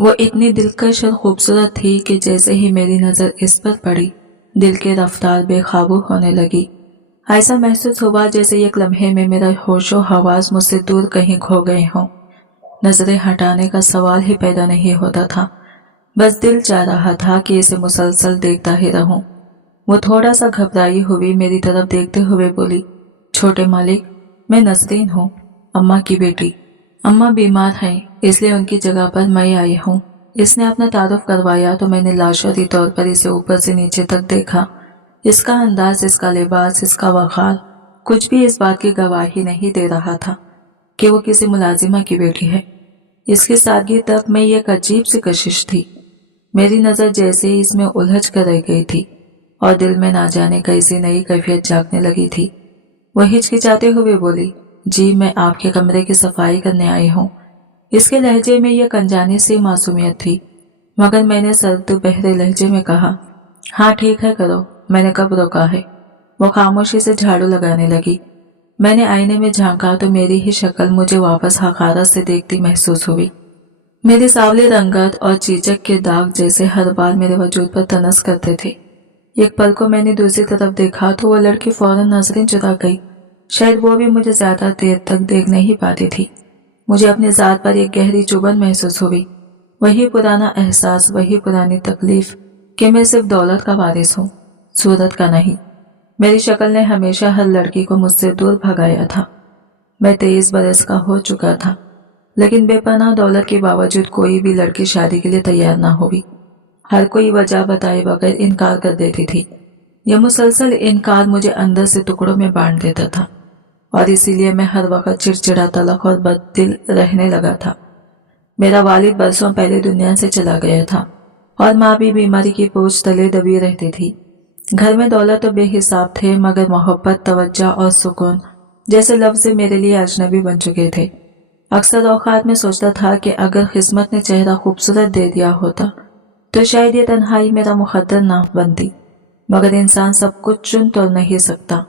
वो इतनी दिलकश और खूबसूरत थी कि जैसे ही मेरी नज़र इस पर पड़ी दिल की रफ्तार बेकाबू होने लगी। ऐसा महसूस हुआ जैसे एक लम्हे में मेरा होशो हवास मुझसे दूर कहीं खो गए हों। नजरें हटाने का सवाल ही पैदा नहीं होता था, बस दिल चाह रहा था कि इसे मुसलसल देखता ही रहूं। वो थोड़ा सा घबराई हुई मेरी तरफ देखते हुए बोली, छोटे मालिक, मैं नसरीन हूँ, अम्मा की बेटी। अम्मा बीमार हैं, इसलिए उनकी जगह पर मैं आई हूँ। इसने अपना तारुफ करवाया तो मैंने लाशरी तौर पर इसे ऊपर से नीचे तक देखा। इसका अंदाज, इसका लिबास, इसका वक़ार कुछ भी इस बात की गवाही नहीं दे रहा था कि वो किसी मुलाजिमा की बेटी है। इसकी सादगी तक में एक अजीब सी कशिश थी। मेरी नज़र जैसे ही इसमें उलझ कर रह गई थी और दिल में ना जाने कैसी नई कैफियत जागने लगी थी। वह हिचकिचाते हुए बोली, जी मैं आपके कमरे की सफाई करने आई हूँ। इसके लहजे में यह अनजानी सी मासूमियत थी, मगर मैंने सर्द बहरे लहजे में कहा, हाँ ठीक है करो, मैंने कब रोका है। वो खामोशी से झाड़ू लगाने लगी। मैंने आईने में झांका तो मेरी ही शक्ल मुझे वापस हकारत से देखती महसूस हुई। मेरी सांवली रंगत और चीचक के दाग जैसे हर बार मेरे वजूद पर तनस करते थे। एक पल को मैंने दूसरी तरफ देखा तो वो लड़की फौरन नजरें चुरा गई। शायद वो भी मुझे ज्यादा देर तक देख नहीं पाती थी। मुझे अपनी जात पर एक गहरी चुभन महसूस हुई। वही पुराना एहसास, वही पुरानी तकलीफ कि मैं सिर्फ दौलत का वारिस हूँ, सूरत का नहीं। मेरी शक्ल ने हमेशा हर लड़की को मुझसे दूर भगाया था। मैं 23 बरस का हो चुका था, लेकिन बेपनाह दौलत के बावजूद कोई भी लड़की शादी के लिए तैयार ना हुई। हर कोई वजह बताए बगैर इनकार कर देती थी। यह मुसलसल इनकार मुझे अंदर से टुकड़ों में बांट देता था और इसीलिए मैं हर वक्त चिड़चिड़ा, तलख और बददिल रहने लगा था। मेरा वालिद बरसों पहले दुनिया से चला गया था और माँ भी बीमारी की पोंछ तले दबी रहती थी। घर में दौलत तो बेहिसाब थे, मगर मोहब्बत, तवज्जो और सुकून जैसे लफ्ज मेरे लिए अजनबी बन चुके थे। अक्सर औकात में सोचता था कि अगर किस्मत ने चेहरा खूबसूरत दे दिया होता तो शायद ये तन्हाई मेरा मुकद्दर ना बनती, मगर इंसान सब कुछ चुन तो नहीं सकता।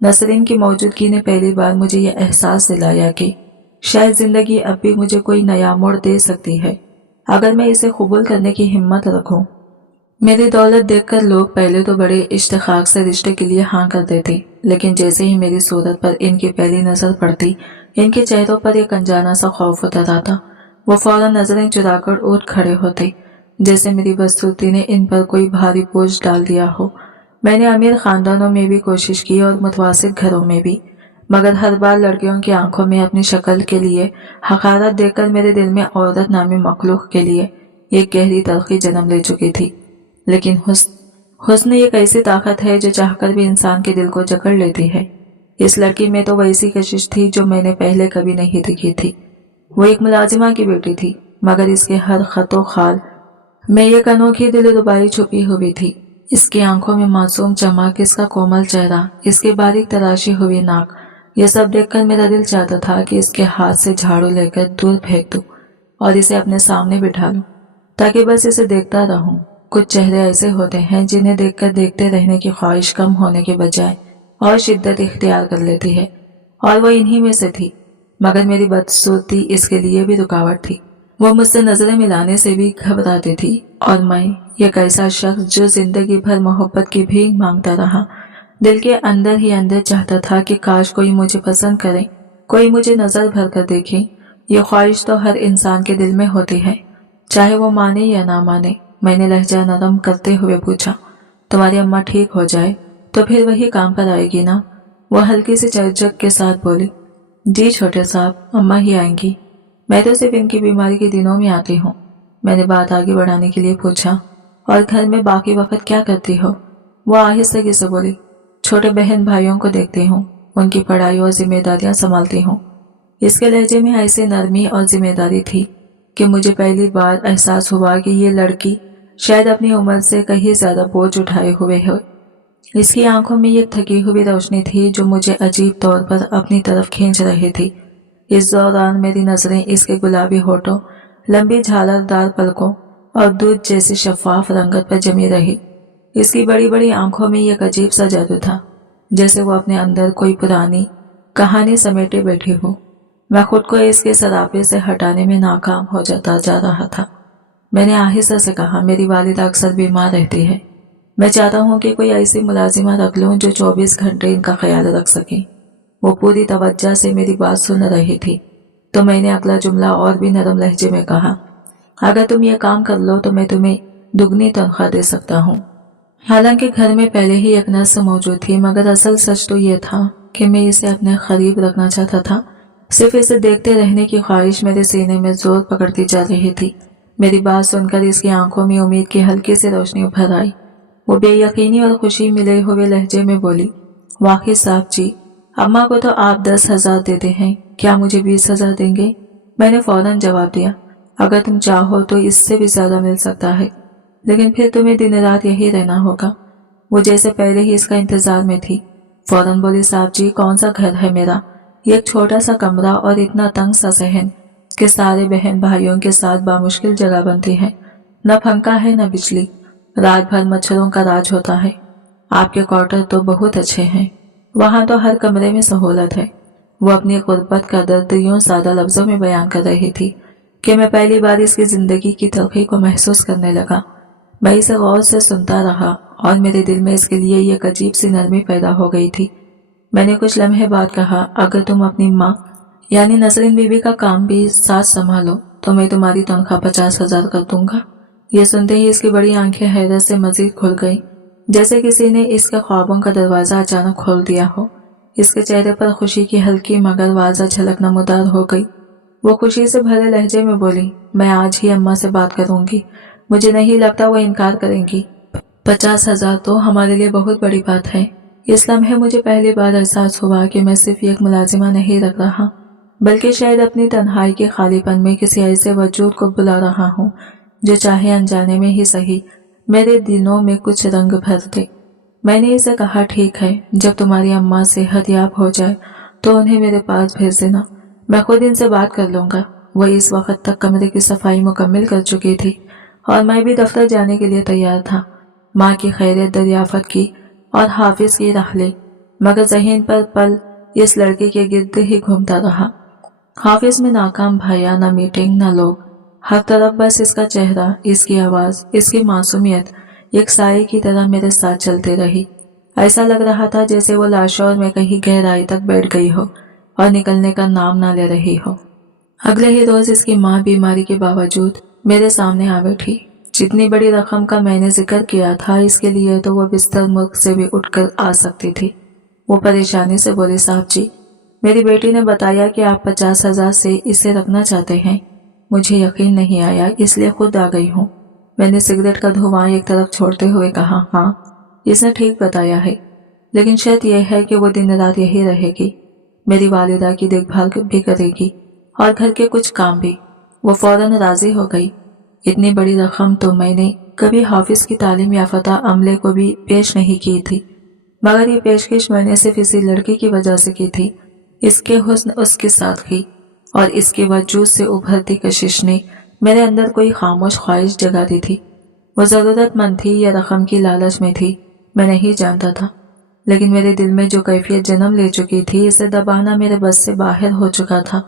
नसरीन की मौजूदगी ने पहली बार मुझे यह एहसास दिलाया कि शायद जिंदगी अब भी मुझे कोई नया मोड़ दे सकती है अगर मैं इसे कबूल करने की हिम्मत रखूं। मेरी दौलत देखकर लोग पहले तो बड़े इश्तिकाक से रिश्ते के लिए हाँ कर देते, लेकिन जैसे ही मेरी सूरत पर इनकी पहली नजर पड़ती, इनके चेहरों पर एक अनजाना सा खौफ उतर आता। वो फौरन नजरें चुराकर उठ खड़े होते, जैसे मेरी बदसूरती ने इन पर कोई भारी बोझ डाल दिया हो। मैंने अमीर खानदानों में भी कोशिश की और मुतवासित घरों में भी, मगर हर बार लड़कियों की आंखों में अपनी शक्ल के लिए हकारत देकर मेरे दिल में औरत नामी मखलूक के लिए एक गहरी तलखी जन्म ले चुकी थी। लेकिन हुस्न एक ऐसी ताकत है जो चाहकर भी इंसान के दिल को जकड़ लेती है। इस लड़की में तो वैसी कशिश थी जो मैंने पहले कभी नहीं देखी थी। वो एक मुलाजिमा की बेटी थी, मगर इसके हर खतो खाल में एक अनोखी दिलरुबाई छुपी हुई थी। इसकी आंखों में मासूम चमक, इसका कोमल चेहरा, इसकी बारीक तराशी हुई नाक, यह सब देखकर मेरा दिल चाहता था कि इसके हाथ से झाड़ू लेकर दूर फेंक दूं और इसे अपने सामने बिठा लूं, ताकि बस इसे देखता रहूं। कुछ चेहरे ऐसे होते हैं जिन्हें देखकर देखते रहने की ख्वाहिश कम होने के बजाय और शिद्दत इख्तियार कर लेती है, और वो इन्हीं में से थी। मगर मेरी बदसूरती इसके लिए भी रुकावट थी। वो मुझसे नजरें मिलाने से भी घबराती थी, और मैं एक ऐसा शख्स जो जिंदगी भर मोहब्बत की भीख मांगता रहा, दिल के अंदर ही अंदर चाहता था कि काश कोई मुझे पसंद करे, कोई मुझे नजर भर कर देखे। ये ख्वाहिश तो हर इंसान के दिल में होती है, चाहे वो माने या ना माने। मैंने लहजा नरम करते हुए पूछा, तुम्हारी अम्मा ठीक हो जाए तो फिर वही काम पर आएगी ना? वह हल्की सी झकझक के साथ बोली, जी छोटे साहब, अम्मा ही आएंगी। मैं तो सिर्फ इनकी बीमारी के दिनों में आती हूँ। मैंने बात आगे बढ़ाने के लिए पूछा, और घर में बाकी वक्त क्या करती हो? वो आहिस्ते से बोली, छोटे बहन भाइयों को देखती हूँ, उनकी पढ़ाई और जिम्मेदारियां संभालती हूँ। इसके लहजे में ऐसी नरमी और जिम्मेदारी थी कि मुझे पहली बार एहसास हुआ कि ये लड़की शायद अपनी उम्र से कहीं ज्यादा बोझ उठाए हुए हो। इसकी आंखों में एक थकी हुई रोशनी थी जो मुझे अजीब तौर पर अपनी तरफ खींच रही थी। इस दौरान मेरी नजरें इसके गुलाबी होठों, लंबी झालरदार पलकों और दूध जैसी शफाफ रंगत पर जमी रही। इसकी बड़ी बड़ी आंखों में एक अजीब सा जादू था, जैसे वो अपने अंदर कोई पुरानी कहानी समेटे बैठी हो। मैं खुद को इसके सरापे से हटाने में नाकाम हो जाता जा रहा था। मैंने आहिस्ता से कहा, मेरी वालिदा अक्सर बीमार रहती है। मैं चाहता हूँ कि कोई ऐसी मुलाजिमा रख लूँ जो 24 घंटे इनका ख्याल रख सके। वो पूरी तवज्जो से मेरी बात सुन रही थी, तो मैंने अगला जुमला और भी नरम लहजे में कहा, अगर तुम ये काम कर लो तो मैं तुम्हें दुगनी तनख्वाह दे सकता हूँ। हालांकि घर में पहले ही एक नर्स मौजूद थी, मगर असल सच तो ये था कि मैं इसे अपने करीब रखना चाहता था। सिर्फ इसे देखते रहने की ख्वाहिश मेरे सीने में जोर पकड़ती जा रही थी। मेरी बात सुनकर इसकी आंखों में उम्मीद की हल्की सी रोशनी उभर आई। वो बेयकीनी और खुशी मिले हुए लहजे में बोली, वाकई साहब जी, अम्मा को तो आप 10,000 देते हैं, क्या मुझे 20,000 देंगे? मैंने फौरन जवाब दिया, अगर तुम चाहो तो इससे भी ज्यादा मिल सकता है, लेकिन फिर तुम्हें दिन रात यही रहना होगा। वो जैसे पहले ही इसका इंतजार में थी। फौरन बोली, साहब जी, कौन सा घर है मेरा? ये एक छोटा सा कमरा और इतना तंग सा सहन कि सारे बहन भाइयों के साथ बामुश्किल जगह बनती है। न पंखा है न बिजली, रात भर मच्छरों का राज होता है। आपके क्वार्टर तो बहुत अच्छे हैं, वहां तो हर कमरे में सहूलत है। वो अपनी गुर्बत का दर्द यूं सादा लफ्जों में बयान कर रही थी कि मैं पहली बार इसकी जिंदगी की तलखी को महसूस करने लगा। मैं इसे गौर से सुनता रहा और मेरे दिल में इसके लिए एक अजीब सी नरमी पैदा हो गई थी। मैंने कुछ लम्हे बाद कहा, अगर तुम अपनी माँ यानी नसरीन बीबी का काम भी साथ संभालो तो मैं तुम्हारी तनख्वाह 50,000 कर दूंगा। ये सुनते ही इसकी बड़ी आंखें हैरत से मजीद खुल गईं, जैसे किसी ने इसके ख्वाबों का दरवाजा अचानक खोल दिया हो। इसके चेहरे पर खुशी की हल्की मगर वाज़ा झलक नमूदार हो गई। वो खुशी से भरे लहजे में बोली, मैं आज ही अम्मा से बात करूंगी, मुझे नहीं लगता वो इनकार करेंगी। 50,000 तो हमारे लिए बहुत बड़ी बात है। इस लम्हे मुझे पहली बार एहसास हुआ कि मैं सिर्फ एक मुलाजिमा नहीं रख रहा, बल्कि शायद अपनी तन्हाई के खालीपन में किसी ऐसे वजूद को बुला रहा हूँ जो चाहे अनजाने में ही सही मेरे दिनों में कुछ रंग भर दे। मैंने इसे कहा, ठीक है, जब तुम्हारी अम्मा सेहतयाब हो जाए तो उन्हें मेरे पास भेज देना, मैं खुद इनसे बात कर लूंगा। वो इस वक्त तक कमरे की सफाई मुकम्मल कर चुकी थी और मैं भी दफ्तर जाने के लिए तैयार था। माँ की खैरियत दरियाफत की और हाफिज की राह ली, मगर ज़हन पर पल इस लड़के के गिर्द ही घूमता रहा। हाफिज में नाकाम भाया, न मीटिंग न लोग, हर तरफ बस इसका चेहरा, इसकी आवाज, इसकी मासूमियत एक साए की तरह मेरे साथ चलते रही। ऐसा लग रहा था जैसे वो लाशौर में कहीं गहराई तक बैठ गई हो और निकलने का नाम ना ले रही हो। अगले ही रोज इसकी माँ बीमारी के बावजूद मेरे सामने आ बैठी। जितनी बड़ी रकम का मैंने जिक्र किया था इसके लिए तो वो बिस्तर मुल्क से भी उठकर आ सकती थी। वो परेशानी से बोली, साहब जी, मेरी बेटी ने बताया कि आप 50,000 से इसे रखना चाहते हैं। मुझे यकीन नहीं आया, इसलिए खुद आ गई हूँ। मैंने सिगरेट का धुआं एक तरफ छोड़ते हुए कहा, हाँ, इसने ठीक बताया है, लेकिन शर्त यह है कि वो दिन रात यही रहेगी, मेरी वालिदा की देखभाल भी करेगी और घर के कुछ काम भी। वो फौरन राजी हो गई। इतनी बड़ी रकम तो मैंने कभी हाफिज की तालीम याफ्ता अमले को भी पेश नहीं की थी, मगर ये पेशकश मैंने सिर्फ इसी लड़की की वजह से की थी। इसके हुस्न उसके साथ की और इसके वजूद से उभरती कशिश ने मेरे अंदर कोई खामोश ख्वाहिश जगा दी थी। वो जरूरतमंद थी या रकम की लालच में थी, मैं नहीं जानता था, लेकिन मेरे दिल में जो कैफियत जन्म ले चुकी थी इसे दबाना मेरे बस से बाहर हो चुका था।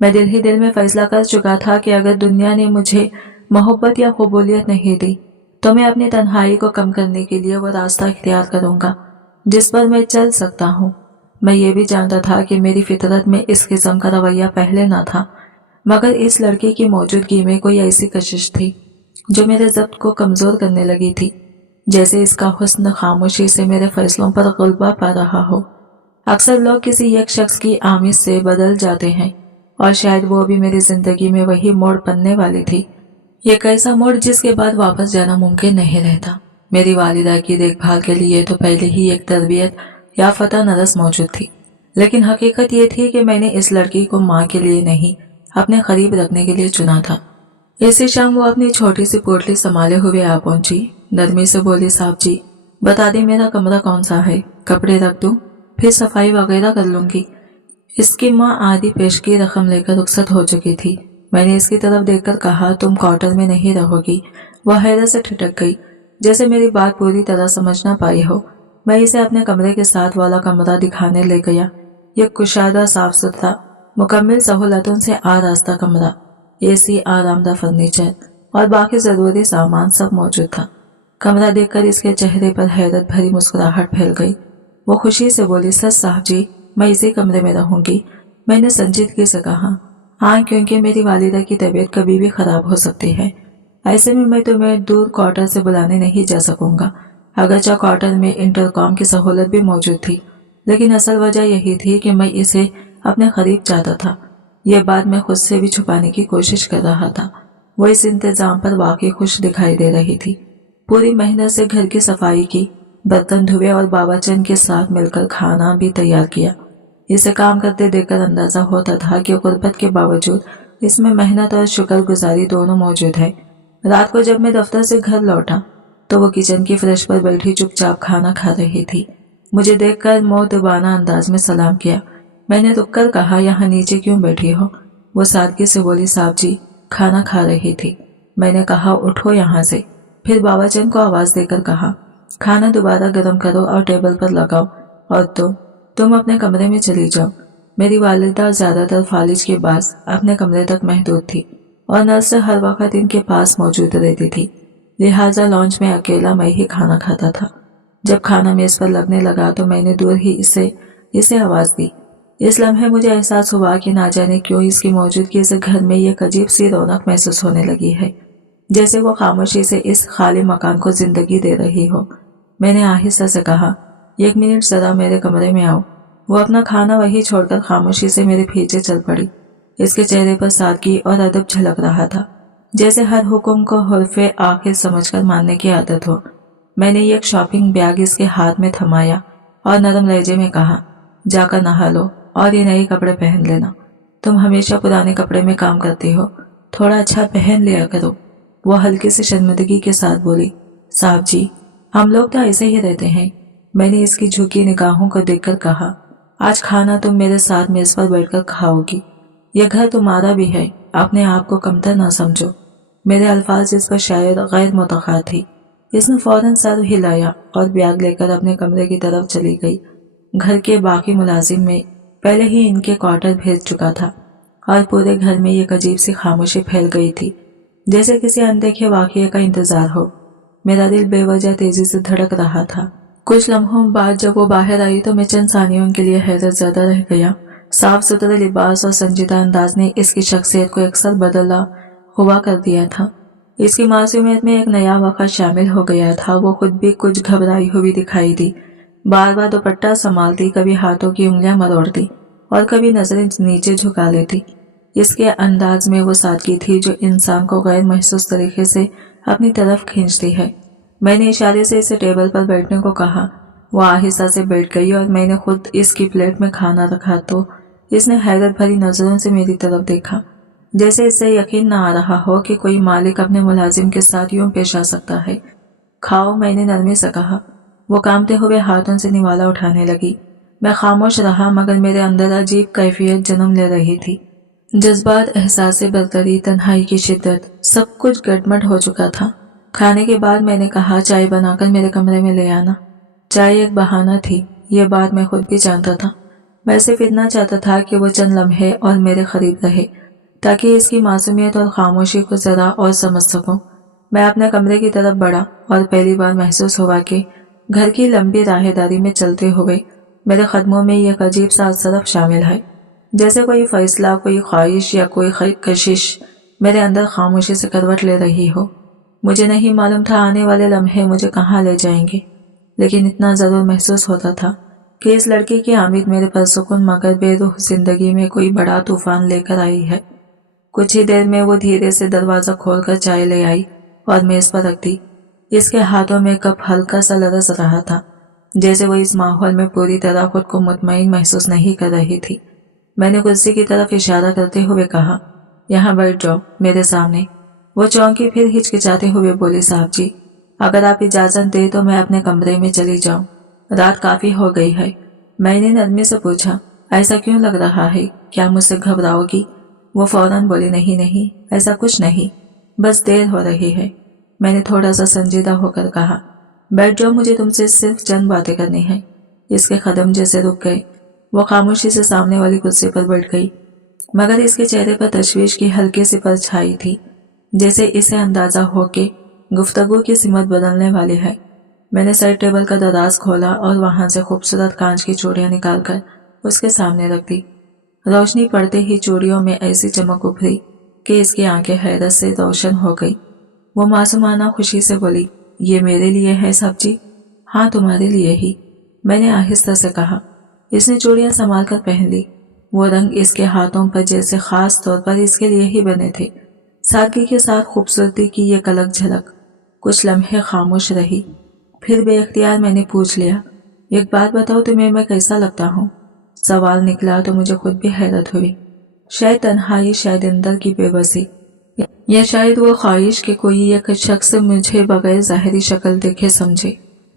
मैं दिल ही दिल में फैसला कर चुका था कि अगर दुनिया ने मुझे मोहब्बत या कबूलियत नहीं दी तो मैं अपनी तन्हाई को कम करने के लिए वो रास्ता इख्तियार करूंगा जिस पर मैं चल सकता हूँ। मैं ये भी जानता था कि मेरी फितरत में इस किस्म का रवैया पहले ना था, मगर इस लड़की की मौजूदगी में कोई ऐसी कशिश थी जो मेरे ज़ब्त को कमज़ोर करने लगी थी, जैसे इसका हुस्न खामोशी से मेरे फैसलों पर ग़लबा पा रहा हो। अक्सर लोग किसी एक शख्स की आमिज़ से बदल जाते हैं और शायद वो भी मेरी ज़िंदगी में वही मोड़ बनने वाली थी, एक ऐसा मोड़ जिसके बाद वापस जाना मुमकिन नहीं रहता। मेरी वालिदा की देखभाल के लिए तो पहले ही एक तरबियत याफ्ता नर्स मौजूद थी, लेकिन हकीकत ये थी कि मैंने इस लड़की को माँ के लिए नहीं अपने करीब रखने के लिए चुना था। इसी शाम वो अपनी छोटी सी पोटली संभाले हुए आ पहुंची। नरमी से बोली, साहब जी, बता दें मेरा कमरा कौन सा है, कपड़े रख दूं, फिर सफाई वगैरह कर लूंगी। इसकी माँ आधी पेश की रकम लेकर रुखसत हो चुकी थी। मैंने इसकी तरफ देखकर कहा, तुम क्वार्टर में नहीं रहोगी। वह हैरत से ठिठक गई, जैसे मेरी बात पूरी तरह समझ ना पाई हो। मैं इसे अपने कमरे के साथ वाला कमरा दिखाने ले गया। यह कुशादा, साफ सुथरा, मुकम्मल सहूलतों से आरास्ता कमरा, एसी, आरामदा फर्नीचर, और बाकी ज़रूरी सामान सब मौजूद था। कमरा देखकर इसके चेहरे पर हैरत भरी मुस्कुराहट फैल गई। वो खुशी से बोली, सच साहब जी, मैं इसी कमरे में रहूंगी। मैंने संजीदगी से कहा, हाँ, क्योंकि मेरी वालिदा की तबीयत कभी भी खराब हो सकती है। ऐसे में मैं तुम्हें दूर क्वार्टर से बुलाने नहीं जा सकूंगा। अगरचे क्वार्टर में इंटरकॉम की सहूलत भी मौजूद थी, लेकिन असल वजह यही थी कि मैं इसे अपने करीब चाहता था। यह बात मैं खुद से भी छुपाने की कोशिश कर रहा था। वो इस इंतजाम पर वाकई खुश दिखाई दे रही थी। पूरी मेहनत से घर की सफाई की, बर्तन धुए और बाबाचंद के साथ मिलकर खाना भी तैयार किया। इसे काम करते देखकर अंदाजा होता था कि गुर्बत के बावजूद इसमें मेहनत और शुक्रगुजारी दोनों मौजूद है। रात को जब मैं दफ्तर से घर लौटा तो वो किचन की फर्श पर बैठी चुपचाप खाना खा रही थी। मुझे देखकर मोहतबाना अंदाज में सलाम किया। मैंने रुककर कहा, यहाँ नीचे क्यों बैठी हो? वो सादगी से बोली, साहब जी, खाना खा रही थी। मैंने कहा, उठो यहाँ से। फिर बाबाचंद को आवाज देकर कहा, खाना दोबारा गर्म करो और टेबल पर लगाओ, और तुम अपने कमरे में चली जाओ। मेरी वालिदा ज्यादातर फालिज के पास अपने कमरे तक महदूद थी और नर्स हर वक्त इनके पास मौजूद रहती थी, लिहाजा लॉन्च में अकेला मैं ही खाना खाता था। जब खाना मेज पर लगने लगा तो मैंने दूर ही इसे आवाज दी। इस लम्हे मुझे एहसास हुआ कि ना जाने क्यों इसकी मौजूदगी से घर में एक अजीब सी रौनक महसूस होने लगी है, जैसे वो खामोशी से इस खाली मकान को जिंदगी दे रही हो। मैंने आहिस्ता से कहा, 1 मिनट जरा मेरे कमरे में आओ। वो अपना खाना वही छोड़कर खामोशी से मेरे पीछे चल पड़ी। इसके चेहरे पर सादगी और अदब झलक रहा था, जैसे हर हुक्म को हर्फे आखिर समझकर मानने की आदत हो। मैंने एक शॉपिंग बैग इसके हाथ में थमाया और नरम लहजे में कहा, जाकर नहा लो और ये नए कपड़े पहन लेना। तुम हमेशा पुराने कपड़े में काम करती हो, थोड़ा अच्छा पहन लिया करो। वो हल्की सी शर्मिंदगी के साथ बोली, साहब जी, हम लोग तो ऐसे ही रहते हैं। मैंने इसकी झुकी निगाहों को देखकर कहा, आज खाना तुम मेरे साथ मेज पर बैठकर खाओगी। यह घर तुम्हारा भी है, अपने आप को कमतर ना समझो। मेरे अल्फाज इस पर शायद गैर मुतक़ा थी। इसने फौरन सर हिलाया और बैग लेकर अपने कमरे की तरफ चली गई। घर के बाकी मुलाजिम में पहले ही इनके क्वार्टर भेज चुका था और पूरे घर में एक अजीब सी खामोशी फैल गई थी, जैसे किसी अनदेखे वाक़ये का इंतजार हो। मेरा दिल बेवजह तेजी से धड़क रहा था। कुछ लम्हों बाद जब वो बाहर आई तो मैं चंद सानियों के लिए हैरत ज़्यादा रह गया। साफ सुथरे लिबास और संजीदा अंदाज ने इसकी शख्सियत को अक्सर बदला हुआ कर दिया था। इसकी मासूमियत में एक नया वक़्त शामिल हो गया था। वो खुद भी कुछ घबराई हुई दिखाई दी, बार बार दुपट्टा संभालती, कभी हाथों की उंगलियां मरोड़ती और कभी नजरें नीचे झुका लेती। इसके अंदाज में वो सादगी थी जो इंसान को गैर महसूस तरीके से अपनी तरफ खींचती है। मैंने इशारे से इसे टेबल पर बैठने को कहा। वो आहिस्ता से बैठ गई और मैंने खुद इसकी प्लेट में खाना रखा तो इसने हैरत भरी नजरों से मेरी तरफ देखा, जैसे इससे यकीन न आ रहा हो कि कोई मालिक अपने मुलाजिम के साथ यूं पेश आ सकता है। खाओ, मैंने नरमी से कहा। वो कांपते हुए हाथों से निवाला उठाने लगी। मैं खामोश रहा, मगर मेरे अंदर अजीब कैफियत जन्म ले रही थी। जज्बात, एहसास बरतरी, तन्हाई की शिद्दत, सब कुछ गटमट हो चुका था। खाने के बाद मैंने कहा, चाय बनाकर मेरे कमरे में ले आना। चाय एक बहाना थी, ये बात मैं खुद भी जानता था। मैं सिर्फ इतना चाहता था कि वो चंद लम्हे और मेरे करीब रहे, ताकि इसकी मासूमियत और खामोशी को जरा और समझ सकूं। मैं अपने कमरे की तरफ बढ़ा और पहली बार महसूस हुआ कि घर की लंबी राहदारी में चलते हुए मेरे कदमों में एक अजीब सा सरफ शामिल है, जैसे कोई फैसला, कोई ख्वाहिश या कोई कशिश मेरे अंदर खामोशी से करवट ले रही हो। मुझे नहीं मालूम था आने वाले लम्हे मुझे कहाँ ले जाएंगे, लेकिन इतना जरूर महसूस होता था कि इस लड़की की आमद मेरे परसुकून मगर बेरूह जिंदगी में कोई बड़ा तूफान लेकर आई है। कुछ ही देर में वो धीरे से दरवाजा खोलकर चाय ले आई और मेज पर रख दी। इसके हाथों में कप हल्का सा लरस रहा था, जैसे वो इस माहौल में पूरी तरह खुद को मुतमईन महसूस नहीं कर रही थी। मैंने कुर्सी की तरफ इशारा करते हुए कहा, यहाँ बैठ जाओ मेरे सामने। वो चौंकी, फिर हिचकिचाते हुए बोली, साहब जी, अगर आप इजाजत दे तो मैं अपने कमरे में चली जाऊं, रात काफी हो गई है। मैंने नरमी से पूछा, ऐसा क्यों लग रहा है, क्या मुझसे घबराओगी? वो फौरन बोली, नहीं नहीं, ऐसा कुछ नहीं, बस देर हो रही है। मैंने थोड़ा सा संजीदा होकर कहा, बैठ जाओ, मुझे तुमसे सिर्फ चंद बातें करनी है। इसके कदम जैसे रुक गए। वो खामोशी से सामने वाली कुर्सी पर बैठ गई, मगर इसके चेहरे पर तशवीश की हल्की सी परछाई थी। जैसे इसे अंदाजा हो कि गुफ्तगू की सिमत बदलने वाली है। मैंने साइड टेबल का दराज खोला और वहां से खूबसूरत कांच की चूड़ियां निकालकर उसके सामने रख दी। रोशनी पड़ते ही चूड़ियों में ऐसी चमक उभरी कि इसकी आंखें हैरत से रोशन हो गई। वो मासूमाना खुशी से बोली, ये मेरे लिए है साहब जी? हाँ, तुम्हारे लिए ही, मैंने आहिस्ता से कहा। इसने चूड़ियां संभाल कर पहन ली। वो रंग इसके हाथों पर जैसे खास तौर पर इसके लिए ही बने थे। सादगी के साथ खूबसूरती की ये कलक झलक। कुछ लम्हे खामोश रही, फिर बेख्तियार मैंने पूछ लिया, एक बात बताओ, तुम्हें मैं कैसा लगता हूँ? सवाल निकला तो मुझे खुद भी हैरत हुई। शायद तन्हाई, शायद अंदर की बेबसी, या शायद वो ख्वाहिश कि कोई एक शख्स मुझे बगैर ज़ाहिरी शक्ल देखे समझे।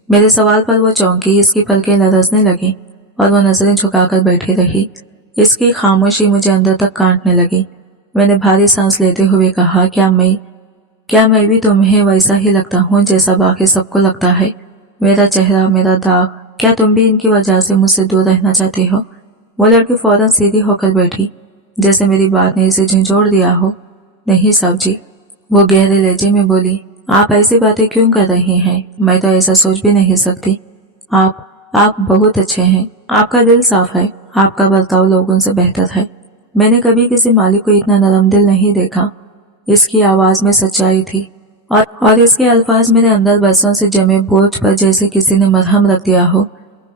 मेरे सवाल पर वो चौंकी, इसकी पलकें लरजने लगी और वो नजरें झुकाकर बैठी रही। इसकी खामोशी मुझे अंदर तक काटने लगी। मैंने भारी सांस लेते हुए कहा, क्या मैं भी तुम्हें वैसा ही लगता हूँ जैसा बाकी सबको लगता है? मेरा चेहरा, मेरा दाग, क्या तुम भी इनकी वजह से मुझसे दूर रहना चाहती हो? वो लड़की फौरन सीधी होकर बैठी, जैसे मेरी बात ने इसे झंझोड़ दिया हो। नहीं साहब जी, वो गहरे लहजे में बोली, आप ऐसी बातें क्यों कर रही हैं? मैं तो ऐसा सोच भी नहीं सकती। आप बहुत अच्छे हैं, आपका दिल साफ है, आपका बर्ताव लोगों से बेहतर है। मैंने कभी किसी मालिक को इतना नरम दिल नहीं देखा। इसकी आवाज में सच्चाई थी और इसके अल्फाज मेरे अंदर बरसों से जमे बोझ पर जैसे किसी ने मरहम रख दिया हो।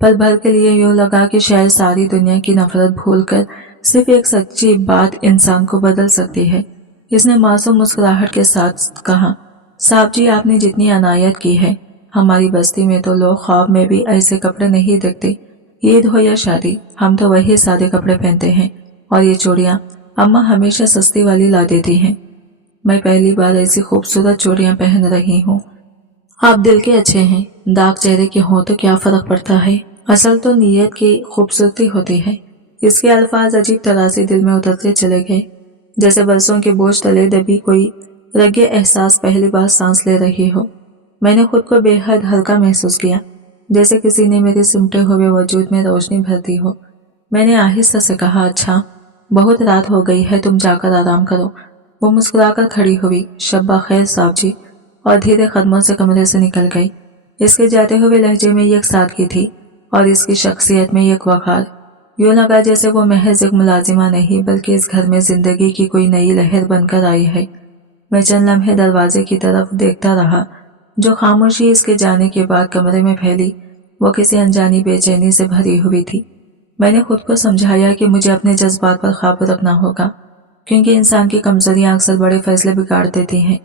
पल भर के लिए यूं लगा कि शायद सारी दुनिया की नफरत भूलकर सिर्फ एक सच्ची बात इंसान को बदल सकती है। इसने मासूम मुस्कुराहट के साथ कहा, साहब जी, आपने जितनी अनायत की है, हमारी बस्ती में तो लोग ख्वाब में भी ऐसे कपड़े नहीं देखते। ईद हो या शादी, हम तो वही सादे कपड़े पहनते हैं और ये चूड़ियां अम्मा हमेशा सस्ती वाली ला देती हैं। मैं पहली बार ऐसी खूबसूरत चूड़ियां पहन रही हूँ। आप दिल के अच्छे हैं, दाग चेहरे के हों तो क्या फर्क पड़ता है? असल तो नीयत की खूबसूरती होती है। इसके अल्फाज अजीब तरह से दिल में उतरते चले गए, जैसे बरसों के बोझ तले दबी कोई रगे एहसास पहली बार सांस ले रही हो। मैंने खुद को बेहद हल्का महसूस किया, जैसे किसी ने मेरे सिमटे हुए वजूद में रोशनी भर दी हो। मैंने आहिस्ता से कहा, अच्छा, बहुत रात हो गई है, तुम जाकर आराम करो। वो मुस्कुराकर खड़ी हुई, शब्बा खैर साहब जी, और धीरे कदमों से कमरे से निकल गई। इसके जाते हुए लहजे में एक सादगी थी और इसकी शख्सियत में एक वक़ार। यूं लगा जैसे वो महज एक मुलाजिमा नहीं बल्कि इस घर में जिंदगी की कोई नई लहर बनकर आई है। मैं चंद लम्हे दरवाजे की तरफ देखता रहा। जो खामोशी इसके जाने के बाद कमरे में फैली वो किसी अनजानी बेचैनी से भरी हुई थी। मैंने खुद को समझाया कि मुझे अपने जज्बात पर काबू रखना होगा, क्योंकि इंसान की कमजोरियां अक्सर बड़े फैसले बिगाड़ देती हैं।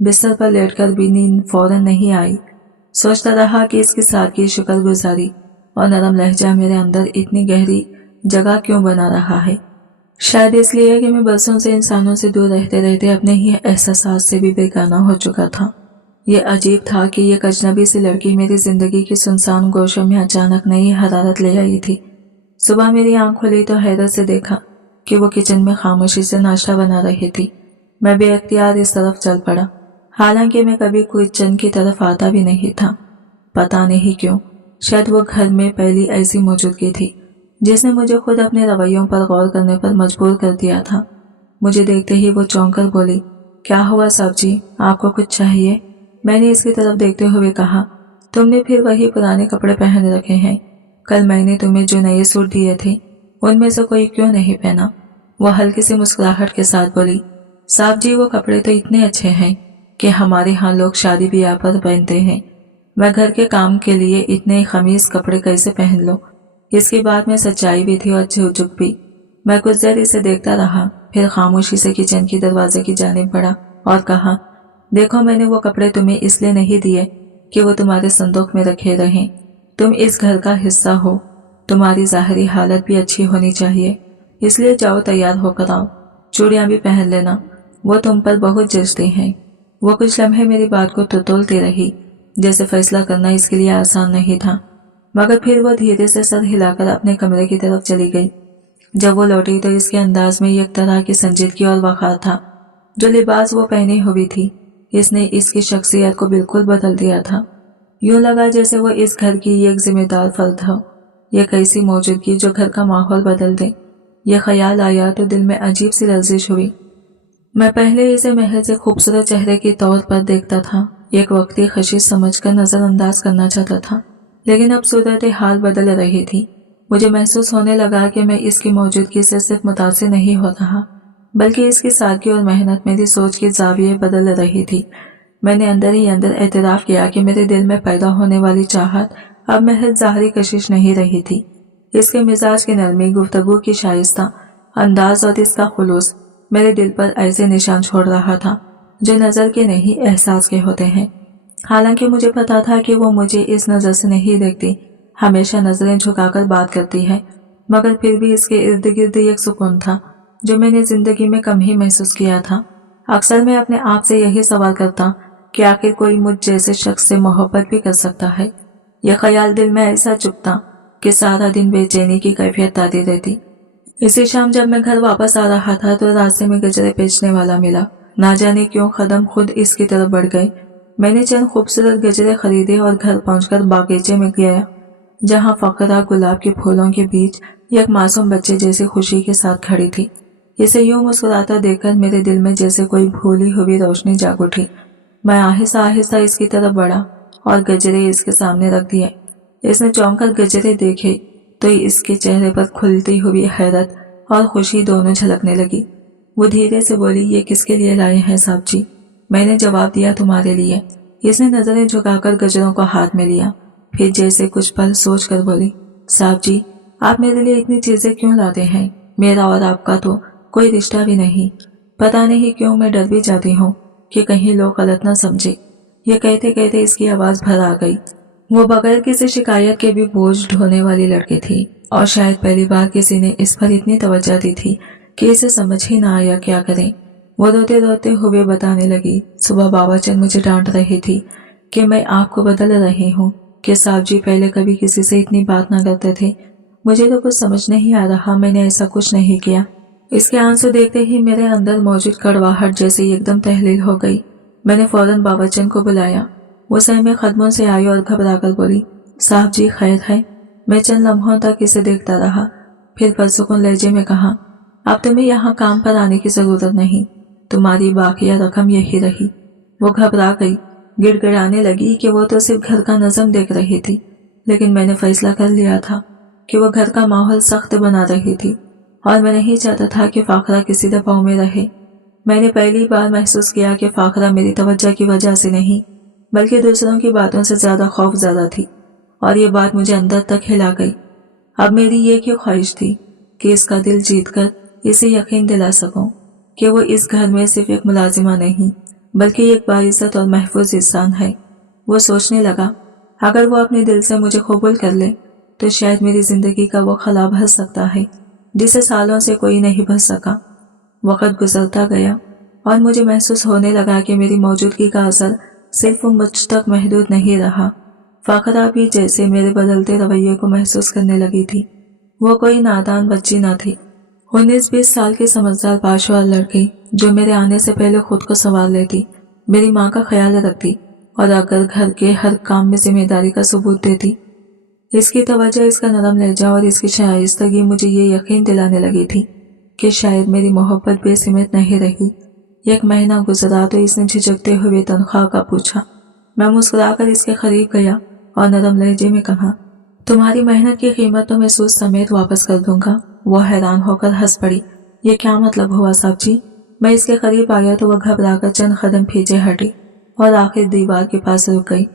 बिस्तर पर लेटकर भी नींद फौरन नहीं आई। सोचता रहा कि इसकी सादगी, शुक्रगुजारी और नरम लहजा मेरे अंदर इतनी गहरी जगह क्यों बना रहा है। शायद इसलिए कि मैं बरसों से इंसानों से दूर रहते रहते अपने ही एहसास से भी बेगाना हो चुका था। ये अजीब था कि एक अजनबी सी लड़की मेरी जिंदगी की सुनसान गोशों में अचानक नई हरारत ले आई थी। सुबह मेरी आंख खुली तो हैरत से देखा कि वो किचन में खामोशी से नाश्ता बना रही थी। मैं बेअख्तियार इस तरफ चल पड़ा, हालांकि मैं कभी किचन की तरफ आता भी नहीं था। पता नहीं क्यों, शायद वो घर में पहली ऐसी मौजूदगी थी जिसने मुझे खुद अपने रवैयों पर गौर करने पर मजबूर कर दिया था। मुझे देखते ही वो चौंक कर बोली, क्या हुआ साहब जी, आपको कुछ चाहिए? मैंने इसकी तरफ देखते हुए कहा, तुमने फिर वही पुराने कपड़े पहन रखे हैं। कल मैंने तुम्हें जो नए सूट दिए थे उनमें से कोई क्यों नहीं पहना? वो हल्की सी मुस्कुराहट के साथ बोली, साहब जी, वो कपड़े तो इतने अच्छे हैं कि हमारे यहाँ लोग शादी ब्याह पर पहनते हैं। मैं घर के काम के लिए इतने खमीज कपड़े कैसे पहन लो? इसकी बात में सच्चाई भी थी और झुक भी। मैं कुछ देर इसे देखता रहा, फिर खामोशी से किचन की दरवाजे की जानिब बढ़ा और कहा, देखो, मैंने वो कपड़े तुम्हें इसलिए नहीं दिए कि वो तुम्हारे संदूक में रखे रहें। तुम इस घर का हिस्सा हो, तुम्हारी ज़ाहिरी हालत भी अच्छी होनी चाहिए, इसलिए जाओ तैयार होकर आओ, चूड़ियां भी पहन लेना, वो तुम पर बहुत जचती हैं। वो कुछ लम्हे मेरी बात को टटोलती रही, जैसे फैसला करना इसके लिए आसान नहीं था, मगर फिर वो धीरे से सर हिलाकर अपने कमरे की तरफ चली गई। जब वो लौटी तो इसके अंदाज में एक तरह की संजीदगी और वक़ार था। जो लिबास वो पहनी हुई थी इसने इसकी शख्सियत को बिल्कुल बदल दिया था। यूं लगा जैसे वो इस घर की एक जिम्मेदार फर्द हो, एक ऐसी मौजूदगी जो घर का माहौल बदल दे। यह ख्याल आया तो दिल में अजीब सी लर्जिश हुई। मैं पहले इसे महज एक खूबसूरत चेहरे के तौर पर देखता था, एक वक्ती खशिश समझकर नजरअंदाज करना चाहता था, लेकिन अब सूरत हाल बदल रही थी। मुझे महसूस होने लगा कि मैं इसकी मौजूदगी से सिर्फ मुतासिर नहीं हो रहा, बल्कि इसकी सादगी और मेहनत मेरी सोच की जाविये बदल रही थी। मैंने अंदर ही अंदर एतराफ़ किया कि मेरे दिल में पैदा होने वाली चाहत अब महज ज़ाहरी कशिश नहीं रही थी। इसके मिजाज की नरमी, गुफ्तगू की शाइस्ता अंदाज और इसका खुलूस मेरे दिल पर ऐसे निशान छोड़ रहा था जो नज़र के नहीं एहसास के होते हैं। हालांकि मुझे पता था कि वो मुझे इस नज़र से नहीं देखती, हमेशा नज़रें झुकाकर बात करती है, मगर फिर भी इसके इर्द गिर्द एक सुकून था जो मैंने ज़िंदगी में कम ही महसूस किया था। अक्सर मैं अपने आप से यही सवाल करता कि आखिर कोई मुझ जैसे शख्स से मोहब्बत भी कर सकता है। यह ख्याल दिल में ऐसा चुभता कि सारा दिन बेचैनी की कैफियत ताती रहती। इसी शाम जब मैं घर वापस आ रहा था तो रास्ते में गजरे बेचने वाला मिला। ना जाने क्यों कदम खुद इसकी तरफ बढ़ गए। मैंने चंद खूबसूरत गजरे खरीदे और घर पहुंचकर बागीचे में गया, जहां फकरा गुलाब के फूलों के बीच एक मासूम बच्चे जैसी खुशी के साथ खड़ी थी। इसे यूं मुस्कुराता देखकर मेरे दिल में जैसे कोई भूली हुई रोशनी जाग उठी। मैं आहिस्ता आहिस्ता इसकी तरफ बढ़ा और गजरे इसके सामने रख दिए। इसने चौंक कर गजरे देखे तो इसके चेहरे पर खुलती हुई हैरत और खुशी दोनों झलकने लगी। वो धीरे से बोली, ये किसके लिए लाए हैं साहब जी? मैंने जवाब दिया, तुम्हारे लिए। इसने नजरें झुकाकर गजरों को हाथ में लिया, फिर जैसे कुछ पल सोच कर बोली, साहब जी आप मेरे लिए इतनी चीजें क्यों लाते हैं? मेरा और आपका तो कोई रिश्ता भी नहीं। पता नहीं क्यों मैं डर भी जाती हूँ कि कहीं लोग गलत ना समझे। ये कहते कहते इसकी आवाज भर आ गई। वो बगैर किसी शिकायत के भी बोझ ढोने वाली लड़की थी और शायद पहली बार किसी ने इस पर इतनी तवज्जो दी थी कि इसे समझ ही ना आया क्या करें। वो रोते रोते हुए बताने लगी, सुबह बाबाचंद मुझे डांट रही थी कि मैं आपको बदल रही हूँ, कि साहब जी पहले कभी किसी से इतनी बात ना करते थे। मुझे तो कुछ समझ नहीं आ रहा, मैंने ऐसा कुछ नहीं किया। इसके आंसू देखते ही मेरे अंदर मौजूद कड़वाहट जैसे एकदम तहलील हो गई। मैंने फौरन बाबाचंद को बुलाया। वो सहमे कदमों से आई और घबराकर बोली, साहब जी खैर है? मैं चंद लम्हों तक इसे देखता रहा, फिर पुरसुकून लहजे में कहा, अब तुम्हें यहाँ काम पर आने की जरूरत नहीं, तुम्हारी बाकिया रकम यही रही। वो घबरा गई, गिड़गिड़ाने लगी कि वो तो सिर्फ घर का नज़म देख रही थी, लेकिन मैंने फैसला कर लिया था कि वो घर का माहौल सख्त बना रही थी और मैं नहीं चाहता था कि फाखरा किसी दबाव में रहे। मैंने पहली बार महसूस किया कि फाखरा मेरी तवज्जो की वजह से नहीं बल्कि दूसरों की बातों से ज्यादा खौफज़दा थी, और ये बात मुझे अंदर तक हिला गई। अब मेरी ये क्यों ख्वाहिश थी कि इसका दिल जीतकर इसे यकीन दिला सकूं कि वो इस घर में सिर्फ एक मुलाजिमा नहीं बल्कि एक बाइज़्ज़त और महफूज इंसान है। वो सोचने लगा, अगर वो अपने दिल से मुझे कबूल कर ले तो शायद मेरी जिंदगी का वो खला भर सकता है जिसे सालों से कोई नहीं भर सका। वक्त गुजरता गया और मुझे महसूस होने लगा कि मेरी मौजूदगी का असर सिर्फ मुझ तक महदूद नहीं रहा। फाखरा भी जैसे मेरे बदलते रवैये को महसूस करने लगी थी। वो कोई नादान बच्ची न थी, 19-20 साल की समझदार बाशुआर लड़की जो मेरे आने से पहले खुद को संवार लेती, मेरी माँ का ख्याल रखती और अगर घर के हर काम में जिम्मेदारी का सबूत देती। इसकी तवज्जो, इसका नरम लहजा और इसकी शाइस्तगी मुझे ये यकीन दिलाने लगी थी कि शायद मेरी मोहब्बत बेसीमित नहीं रही। एक महीना गुजरा तो इसने झिझकते हुए तनख्वाह का पूछा। मैं मुस्कुराकर इसके करीब गया और नरम लहजे में कहा, तुम्हारी मेहनत की कीमत तो मैं सूद समेत वापस कर दूंगा। वो हैरान होकर हंस पड़ी। ये क्या मतलब हुआ साहब जी? मैं इसके करीब आ गया तो वह घबराकर चंद कदम पीछे हटी और आखिर दीवार के पास रुक गई।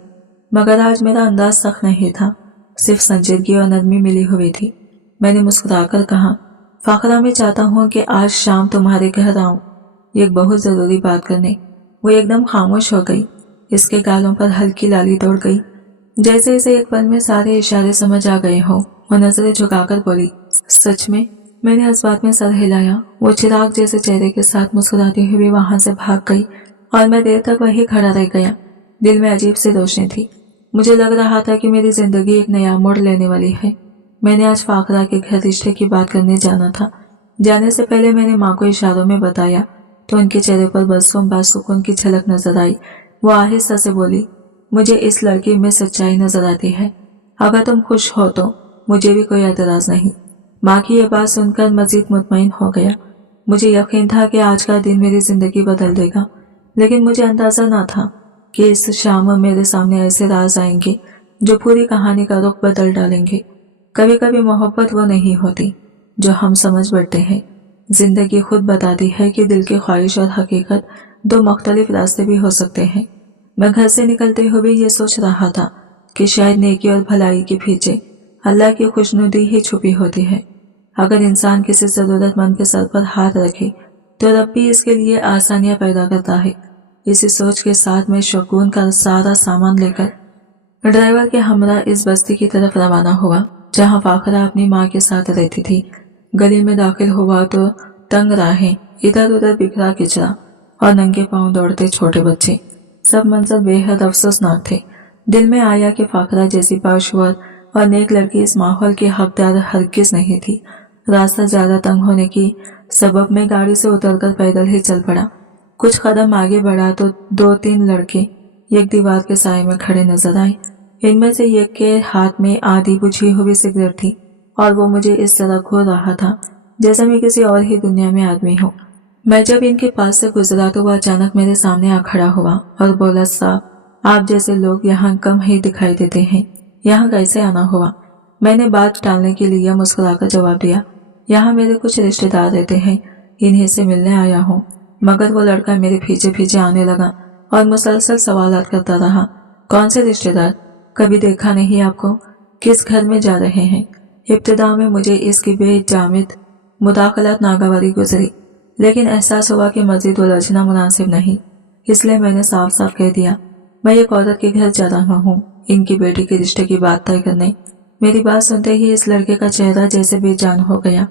मगर आज मेरा अंदाज सख्त नहीं था, सिर्फ संजीदगी और नरमी मिली हुई थी। मैंने मुस्कुराकर कहा, फाखरा मैं चाहता हूँ कि आज शाम तुम्हारे घर आऊं, एक बहुत जरूरी बात करने। वो एकदम खामोश हो गई। इसके गालों पर हल्की लाली दौड़ गई, जैसे इसे एक पल में सारे इशारे समझ आ गए हो। वो नजरें झुकाकर बोली, सच में? मैंने इस बात में सर हिलाया। वो चिराग जैसे चेहरे के साथ मुस्कुराती हुई वहां से भाग गई और मैं देर तक वहीं खड़ा रह गया। दिल में अजीब सी रोशनी थी। मुझे लग रहा था कि मेरी जिंदगी एक नया मोड़ लेने वाली है। मैंने आज फाखरा के घर रिश्ते की बात करने जाना था। जाने से पहले मैंने माँ को इशारों में बताया तो उनके चेहरे पर बरसों बाद सुकून की झलक नजर आई। वो आहिस्ता से बोली, मुझे इस लड़की में सच्चाई नजर आती है। अगर तुम खुश हो तो मुझे भी कोई एतराज नहीं। माँ की यह बात सुनकर मजीद मुतमईन हो गया। मुझे यकीन था कि आज का दिन मेरी जिंदगी बदल देगा, लेकिन मुझे अंदाजा ना था कि इस शाम मेरे सामने ऐसे राज आएंगे जो पूरी कहानी का रुख बदल डालेंगे। कभी कभी मोहब्बत वो नहीं होती जो हम समझ बैठते हैं। जिंदगी खुद बताती है कि दिल की ख्वाहिश और हकीकत दो मुख्तलिफ रास्ते भी हो सकते हैं। मैं घर से निकलते हुए ये सोच रहा था कि शायद नेकी और भलाई के पीछे अल्लाह की खुशनुदी ही छुपी होती है। अगर इंसान किसी जरूरतमंद के सर पर हाथ रखे तो रब भी इसके लिए आसानियां पैदा करता है। इसी सोच के साथ मैं शगुन का सारा सामान लेकर ड्राइवर के हमरा इस बस्ती की तरफ रवाना हुआ जहां फाखरा अपनी माँ के साथ रहती थी। गली में दाखिल हुआ तो तंग राहें, इधर उधर बिखरा किचरा और नंगे पांव दौड़ते छोटे बच्चे, सब मंजर बेहद अफसोसनाक थे। दिल में आया कि फाखरा जैसी बाशुअर और नेक लड़की इस माहौल की हकदार हरगिज नहीं थी। रास्ता ज्यादा तंग होने की सबब में गाड़ी से उतरकर पैदल ही चल पड़ा। कुछ कदम आगे बढ़ा तो 2-3 लड़के एक दीवार के साए में खड़े नजर आए। इनमें से एक के हाथ में आधी बुझी हुई सिगरेट थी और वो मुझे इस तरह घूर रहा था जैसे मैं किसी और ही दुनिया में आदमी हूँ। मैं जब इनके पास से गुजरा तो वह अचानक मेरे सामने आ खड़ा हुआ और बोला, साहब, आप जैसे लोग यहाँ कम ही दिखाई देते हैं, यहाँ कैसे आना हुआ? मैंने बात टालने के लिए मुस्कुराकर जवाब दिया, यहाँ मेरे कुछ रिश्तेदार रहते हैं, इन्हीं से मिलने आया हूँ। मगर वो लड़का मेरे पीछे पीछे आने लगा और मुसलसल सवालात करता रहा। कौन से रिश्तेदार? कभी देखा नहीं आपको? किस घर में जा रहे हैं? इब्तिदा में मुझे इसकी बेजामिद मुदाखलत नागवारी गुजरी, लेकिन एहसास हुआ कि मजीद उलझना मुनासिब नहीं, इसलिए मैंने साफ साफ कह दिया, मैं एक औरत के घर जा रहा हूँ, इनकी बेटी के रिश्ते की बात तय करने। मेरी बात सुनते ही इस लड़के का चेहरा जैसे बेजान हो गया।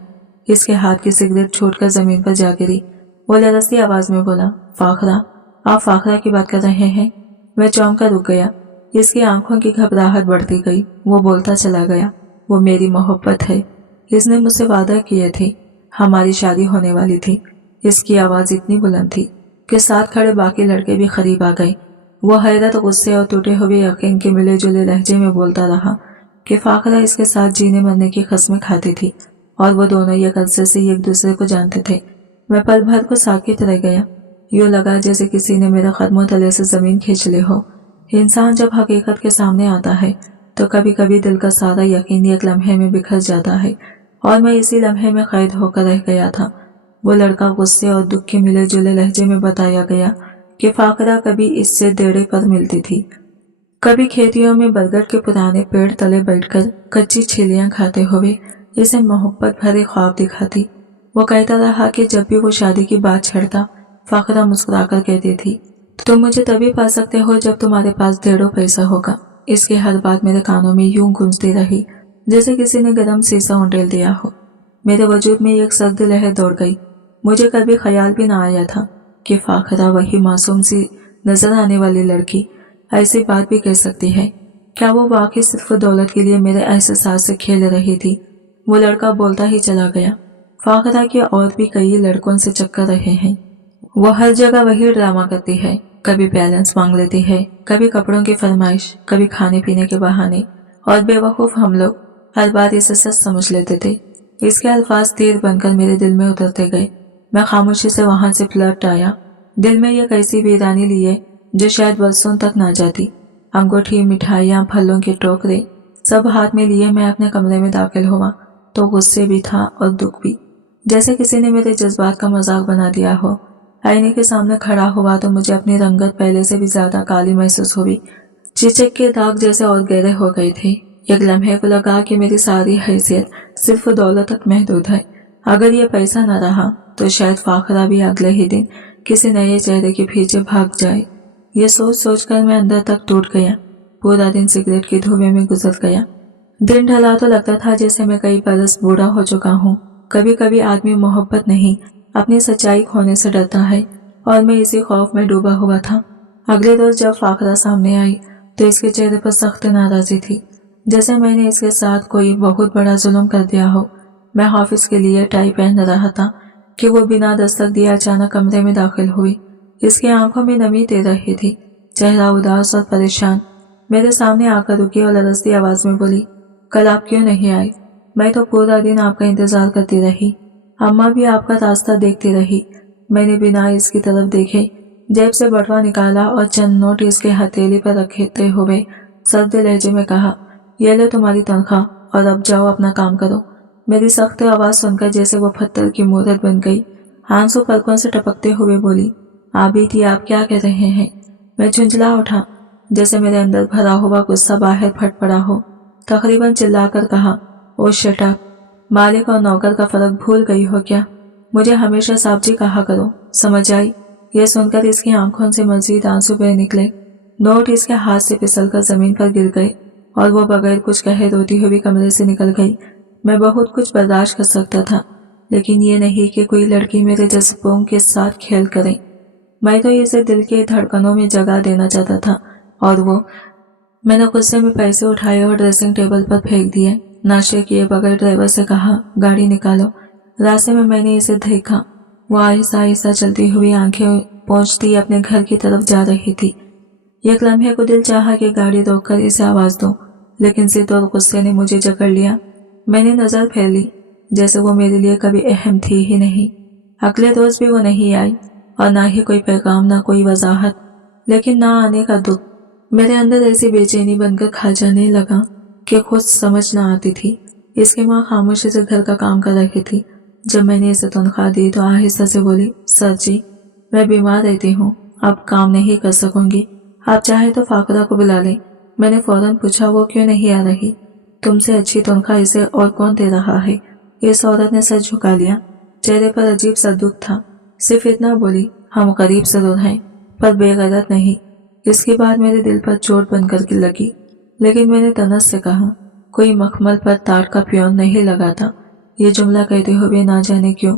इसके हाथ की सिगरेट छूटकर जमीन पर जा गिरी। वो लरसती आवाज में बोला, फाखरा, आप फाखरा की बात कर रहे हैं? मैं चौंक कर रुक गया। इसकी आंखों की घबराहट बढ़ती गई। वो बोलता चला गया, वो मेरी मोहब्बत है, इसने मुझसे वादा किए थे, हमारी शादी होने वाली थी। इसकी आवाज इतनी बुलंद थी कि साथ खड़े बाकी लड़के भी करीब आ गए। वो हैरत, गुस्से और टूटे हुए यकीन के मिले जुले लहजे में बोलता रहा कि फाखरा इसके साथ जीने मरने की कसमें खाती थी और वो दोनों एक अरसे से एक दूसरे को जानते थे। मैं पल भर को साकित रह गया। यूं लगा जैसे किसी ने मेरे कदमों तले से जमीन खींच ली हो। इंसान जब हकीकत के सामने आता है तो कभी कभी दिल का सारा यकीन एक लम्हे में बिखर जाता है और मैं इसी लम्हे में कैद होकर रह गया था। वो लड़का गुस्से और दुख के मिले जुले लहजे में बताया गया कि फाकरा कभी इससे देड़े पर मिलती थी, कभी खेतियों में बरगद के पुराने पेड़ तले बैठकर कच्ची छिलियां खाते हुए इसे मोहब्बत भरे ख्वाब दिखाती। वो कहता रहा कि जब भी वो शादी की बात छेड़ता, फाकरा मुस्कुराकर कहती थी, तुम मुझे तभी पा सकते हो जब तुम्हारे पास ढेरों पैसा होगा। इसकी हर बात मेरे कानों में यूं गूंजती रही जैसे किसी ने गर्म शीशा उंडेल दिया हो। मेरे वजूद में एक सर्द लहर दौड़ गई। मुझे कभी ख्याल भी ना आया था कि फाखरा, वही मासूम सी नजर आने वाली लड़की, ऐसी बात भी कह सकती है। क्या वो वाकई सिर्फ दौलत के लिए मेरे एहसास से खेल रही थी? वो लड़का बोलता ही चला गया, फाखरा के और भी कई लड़कों से चक्कर रहे हैं। वो हर जगह वही ड्रामा करती है, कभी बैलेंस मांग लेती है, कभी कपड़ों की फरमाइश, कभी खाने पीने के बहाने, और बेवकूफ हम लोग हर बार इसे सच समझ लेते थे। इसके अल्फाज तीर बनकर मेरे दिल में उतरते गए। मैं खामोशी से वहां से पलट आया, दिल में एक ऐसी वीरानी लिए जो शायद बरसों तक ना जाती। अंगूठी, मिठाइयाँ, फलों के टोकरे सब हाथ में लिए मैं अपने कमरे में दाखिल हुआ तो गुस्से भी था और दुख भी, जैसे किसी ने मेरे जज्बात का मजाक बना दिया हो। आईने के सामने खड़ा हुआ तो मुझे अपनी रंगत पहले से भी ज्यादा काली महसूस हुई। चिचक के दाग जैसे और गहरे हो गए थे। एक लम्हे को लगा कि मेरी सारी हैसियत सिर्फ दौलत तक महदूद है। अगर ये पैसा न रहा तो शायद फाखरा भी अगले ही दिन किसी नए चेहरे के पीछे भाग जाए। ये सोच सोचकर मैं अंदर तक टूट गया। पूरा दिन सिगरेट की धुएं में गुजर गया। दिन ढला तो लगता था जैसे मैं कई बरस बूढ़ा हो चुका हूँ। कभी कभी आदमी मोहब्बत नहीं, अपनी सच्चाई खोने से डरता है और मैं इसी खौफ में डूबा हुआ था। अगले रोज जब फाखरा सामने आई तो इसके चेहरे पर सख्त नाराजगी थी, जैसे मैंने इसके साथ कोई बहुत बड़ा जुल्म कर दिया हो। मैं ऑफिस के लिए टाई पहन रहा था कि वो बिना दस्तक दिए अचानक कमरे में दाखिल हुई। इसकी आंखों में नमी दे रही थी, चेहरा उदास और परेशान। मेरे सामने आकर रुकी और लरसती आवाज में बोली, कल आप क्यों नहीं आई? मैं तो पूरा दिन आपका इंतजार करती रही। अम्मा भी आपका रास्ता देखती रही। मैंने बिना इसकी तरफ देखे जेब से बटुआ निकाला और चंद नोट इसके हथेली पर रखते हुए सर्द लहजे में कहा, ये लो तुम्हारी तनख्वाह और अब जाओ अपना काम करो। मेरी सख्त आवाज सुनकर जैसे वो पत्थर की मूरत बन गई। आंसू पलकों से टपकते हुए बोली, आबिदी आप क्या कह रहे हैं? मैं झुंझला उठा, जैसे मेरे अंदर भरा हुआ गुस्सा बाहर फट पड़ा हो। तकरीबन चिल्लाकर कहा, ओ शट अप, मालिक और नौकर का फर्क भूल गई हो क्या? मुझे हमेशा साहब जी कहा करो, समझ आई? यह सुनकर इसकी आंखों से मजीद आंसू बह निकले। नोट इसके हाथ से फिसलकर जमीन पर गिर गए और वो बगैर कुछ कहे रोती हुई कमरे से निकल गई। मैं बहुत कुछ बर्दाश्त कर सकता था, लेकिन ये नहीं कि कोई लड़की मेरे जज्बों के साथ खेल करे। मैं तो इसे दिल के धड़कनों में जगह देना चाहता था और वो। मैंने गुस्से में पैसे उठाए और ड्रेसिंग टेबल पर फेंक दिए। नाश्ते किए बगैर ड्राइवर से कहा, गाड़ी निकालो। रास्ते में मैंने इसे देखा, वो आहिस्ता आहिस्ता चलती हुई आंखें पहुंचती अपने घर की तरफ जा रही थी। एक लम्हे को दिल चाहा कि गाड़ी रोककर इसे आवाज दूं, लेकिन जिद और गुस्से ने मुझे जकड़ लिया। मैंने नजर फेर ली, जैसे वो मेरे लिए कभी अहम थी ही नहीं। अगले रोज भी वो नहीं आई और ना ही कोई पैगाम, ना कोई वजाहत। लेकिन ना आने का दुख मेरे अंदर ऐसी बेचैनी बनकर खा जाने लगा कि खुद समझ ना आती थी। इसकी माँ खामोशी से घर का काम कर रही थी। जब मैंने इसे तनख्वाह दी तो आहिस्ता से बोली, सर जी मैं बीमार रहती हूँ, अब काम नहीं कर सकूंगी, आप चाहे तो फाकरा को बुला लें। मैंने फौरन पूछा, वो क्यों नहीं आ रही? तुमसे अच्छी तनख्वाह इसे और कौन दे रहा है? इस औरत ने सर झुका लिया, चेहरे पर अजीब सा दुख था। सिर्फ इतना बोली, हम गरीब जरूर हैं पर बेगैरत नहीं। इसकी बात मेरे दिल पर चोट बनकर के लगी, लेकिन मैंने तनस से कहा, कोई मखमल पर तार का प्योन नहीं लगाता। ये जुमला कहते हुए ना जाने क्यों